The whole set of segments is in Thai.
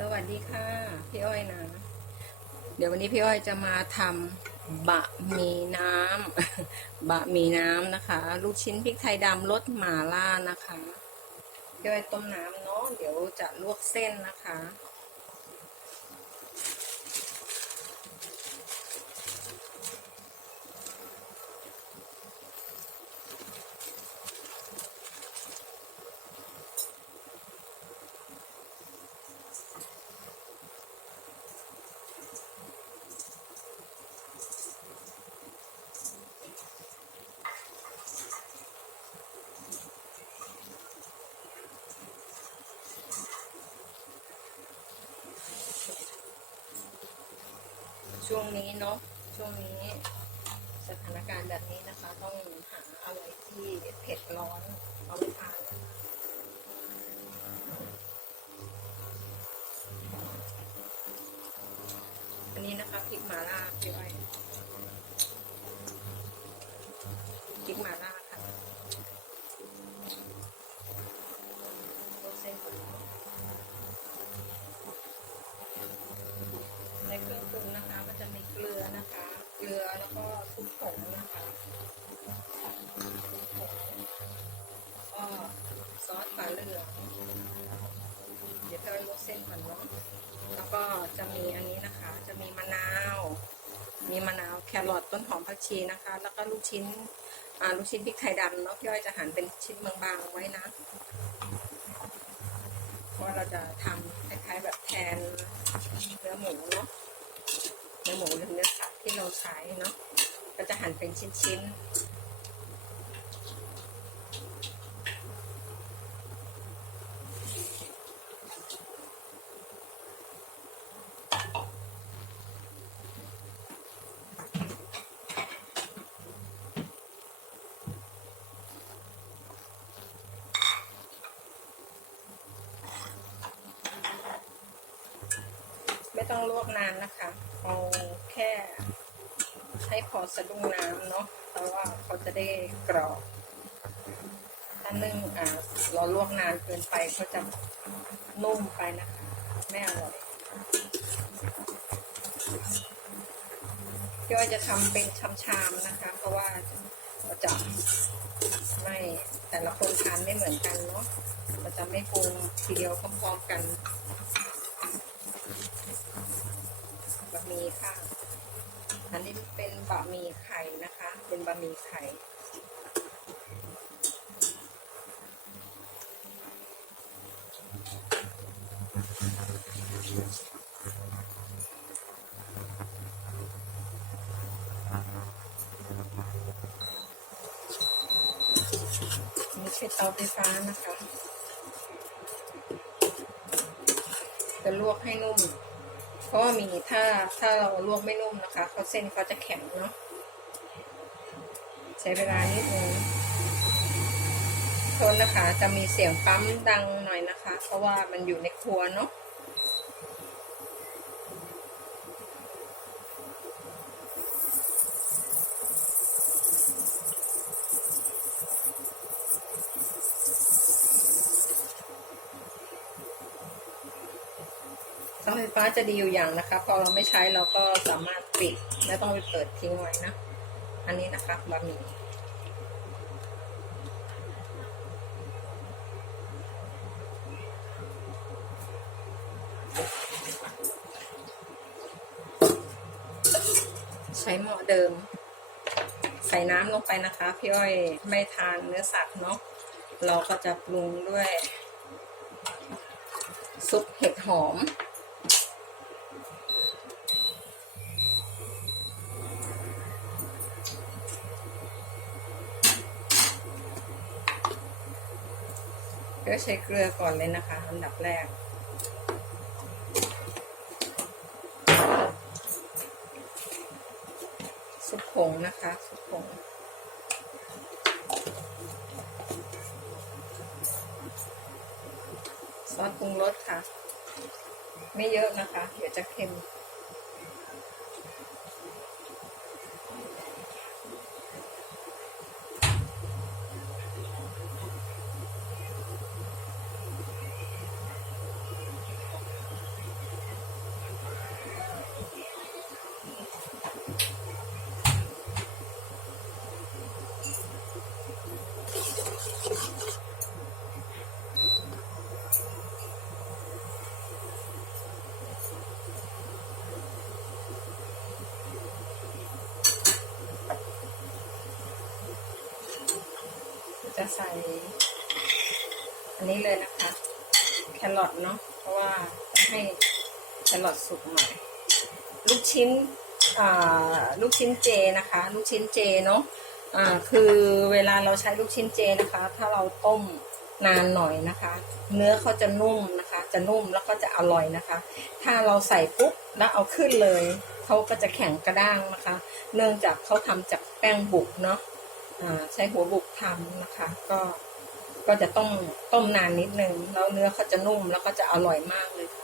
สวัสดีค่ะ พี่อ้อยนะ เดี๋ยววันนี้พี่อ้อยจะมาทำบะหมี่น้ำบะหมี่น้ำนะคะ ลูกชิ้นพริกไทยดำรสหม่าล่านะคะ พี่อ้อยต้มน้ำเนาะเดี๋ยวจะลวกเส้นนะคะ ช่วงนี้เนาะช่วงนี้สถานการณ์แบบนี้นะคะ ต้องหาอะไรที่เผ็ดร้อนเอาไปทานอันนี้นะคะพริกหมาล่าพี่อ้อย ลือแล้วก็ซุปผงนะคะซุปผงก็ซอสปลาเหลืองเดี๋ยวเราลวกเส้นก่อนเนาะแล้วก็จะมีอันนี้นะคะ จะมีมะนาว มีมะนาวแครอทต้นหอมผักชีนะคะ แล้วก็ลูกชิ้นลูกชิ้นพริกไทยดำเนาะพี่อ้อยจะหั่นเป็นชิ้นบางๆไว้นะเพราะเราจะทำคล้ายๆแบบแทนเนื้อหมูเนาะ เนื้อหมูหรือเนื้อสัตว์ที่เราใช้เนาะก็จะหั่นเป็นชิ้นๆ ไม่ต้องลวกนานนะคะ เอาแค่ให้พอสะดุ้งน้ำเนาะ เพราะว่าเขาจะได้กรอบ ถ้านึ่งอ่าเราลวกนานเกินไปก็จะนุ่มไปนะคะ ไม่อร่อยพี่ว่าจะทำเป็นชามๆนะคะ เพราะว่าเราจะไม่แต่ละคนทานไม่เหมือนกันเนาะเราจะไม่ปรุงทีเดียวพร้อมๆกัน บะ หมี่ค่ะ อันนี้เป็นบะหมี่ไข่นะคะ เป็นบะหมี่ไข่นี่ใช้เตาไฟฟ้านะคะ จะลวกให้นุ่ม เพราะว่ามีถ้าถ้าเราลวกไม่นุ่มนะคะเขาเส้นเขาจะแข็งเนาะใช้เวลานิดนึงโทษนะคะ จะมีเสียงปั๊มดังหน่อยนะคะ เพราะว่ามันอยู่ในครัวเนาะ ไฟฟ้าจะดีอยู่อย่างนะคะ พอเราไม่ใช้เราก็สามารถปิดไม่ต้องไปเปิดทิ้งไว้นะ อันนี้นะคะบะหมี่ใช้หม้อเดิม ใส่น้ำลงไปนะคะ พี่อ้อยไม่ทานเนื้อสัตว์เนาะเราก็จะปรุงด้วย ซุปเห็ดหอม ก็ใช้เกลือก่อนเลยนะคะอันดับแรกซุปผงนะคะซุปผงซอสปรุงรสค่ะ ไม่เยอะนะคะ เดี๋ยวจะเค็ม จะใส่ อันนี้เลยนะคะ แครอทเนาะเพราะว่าให้แครอทสุกหน่อย ลูกชิ้นลูกชิ้นเจนะคะ ลูกชิ้นเจเนาะ อ่าคือเวลาเราใช้ลูกชิ้นเจนะคะ ถ้าเราต้มนานหน่อยนะคะ เนื้อเขาจะนุ่มนะคะ จะนุ่มแล้วก็จะอร่อยนะคะ ถ้าเราใส่ปุ๊บแล้วเอาขึ้นเลยเขาก็จะแข็งกระด้างนะคะ เนื่องจากเขาทำจากแป้งบุกเนาะอ่าใช้หัวบุกทำนะคะ ก็ก็จะต้องต้มนานนิดนึงแล้วเนื้อเขาจะนุ่มแล้วก็จะอร่อยมากเลยค่ะ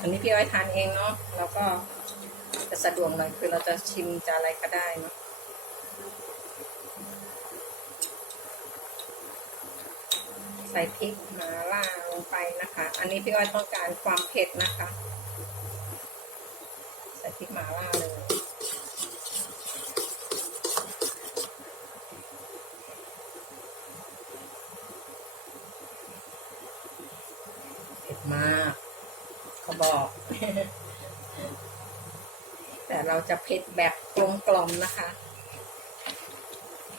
อันนี้พี่อ้อยทานเองเนาะแล้วก็จะสะดวกหน่อยคือเราจะชิมจะอะไรก็ได้เนาะใส่พริกมาล่าลงไปนะคะ อันนี้พี่อ้อยต้องการความเผ็ดนะคะ ใส่พริกหมาล่าเลยเผ็ดมาก บอก แต่เราจะเผ็ดแบบกลมกลมนะคะ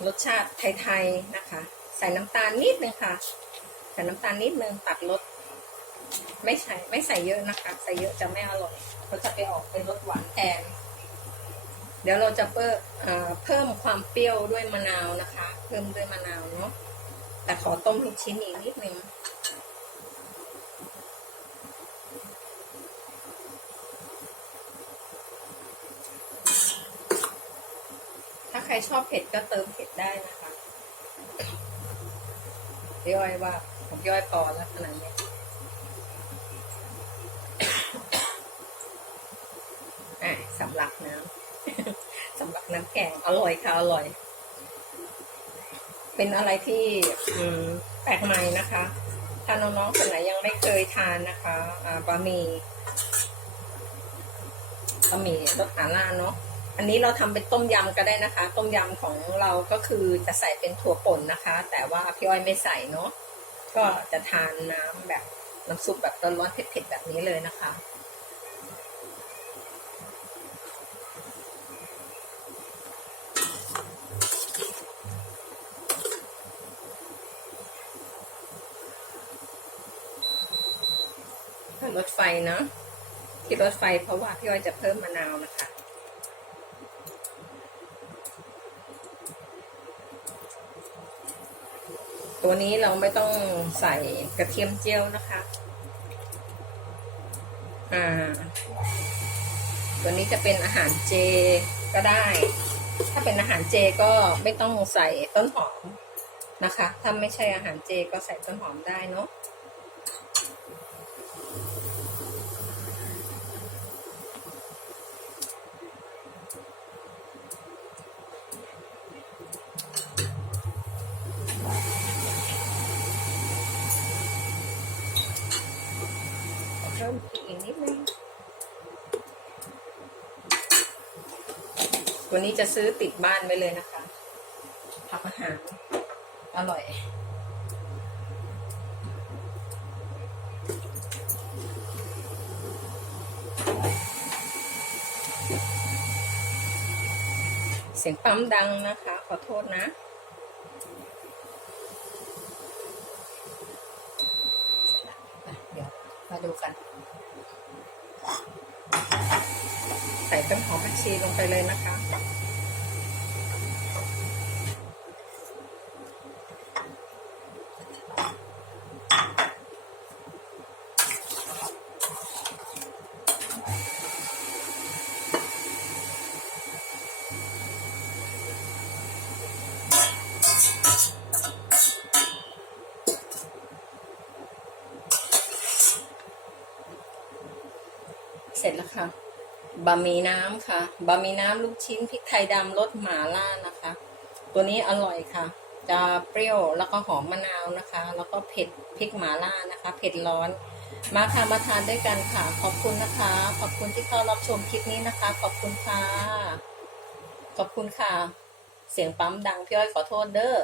รสชาติไทยๆนะคะ ใส่น้ำตาลนิดนึงค่ะ ใส่น้ำตาลนิดนึงตัดรสไม่ใส่ไม่ใส่เยอะนะคะ ใส่เยอะจะไม่อร่อยเขาจะไปออกเป็นรสหวานแทน เดี๋ยวเราจะเพิ่มเพิ่มความเปรี้ยวด้วยมะนาวนะคะ เพิ่มด้วยมะนาวเนาะแต่ขอต้มลูกชิ้นอีกนิดนึง ถ้าใคร ชอบเผ็ดก็เติมเผ็ดได้นะคะพี่อ้อยว่าผมพี่อ้อยพอแล้วขนาดนี้อะสำลักน้ำสำลักน้ำแกงอร่อยค่ะอร่อย เป็นอะไรที่แปลกใหม่นะคะ ถ้าน้องๆคนไหนยังไม่เคยทานนะคะอ่าบะหมี่บะหมี่รสหาล่าเนาะ อันนี้เราทำเป็นต้มยำก็ได้นะคะ ต้มยำของเราก็คือจะใส่เป็นถั่วป่นนะคะ แต่ว่าพี่อ้อยไม่ใส่เนาะก็จะทานน้ำแบบน้ำซุปแบบร้อนๆเผ็ดๆแบบนี้เลยนะคะ รถไฟเนาะที่รถไฟเพราะว่าพี่อ้อยจะเพิ่มมะนาวนะคะ ตัวนี้เราไม่ต้องใส่กระเทียมเจียวนะคะ อ่า ตัวนี้จะเป็นอาหารเจก็ได้ ถ้าเป็นอาหารเจก็ไม่ต้องใส่ต้นหอมนะคะ ถ้าไม่ใช่อาหารเจก็ใส่ต้นหอมได้เนาะ เพิ่มพริกอีกนิดนึง ตั วนี้จะซื้อติดบ้านไว้เลยนะคะทำอาหารอร่อย เสียงปั๊มดังนะคะ ขอโทษนะเดี๋ยวมาดูกัน ใส่ต้นหอมผักชีลงไปเลยนะคะ เสร็จแล้วค่ะ บะหมี่น้ำค่ะ บะหมี่น้ำลูกชิ้นพริกไทยดำรสหม่าล่านะคะ ตัวนี้อร่อยค่ะ จะเปรี้ยวแล้วก็หอมมะนาวนะคะ แล้วก็เผ็ดพริกหม่าล่านะคะ เผ็ดร้อน มาค่ะมาทานด้วยกันค่ะ ขอบคุณนะคะ ขอบคุณที่เข้ารับชมคลิปนี้นะคะ ขอบคุณค่ะ ขอบคุณค่ะ เสียงปั๊มดังพี่อ้อยขอโทษเด้อ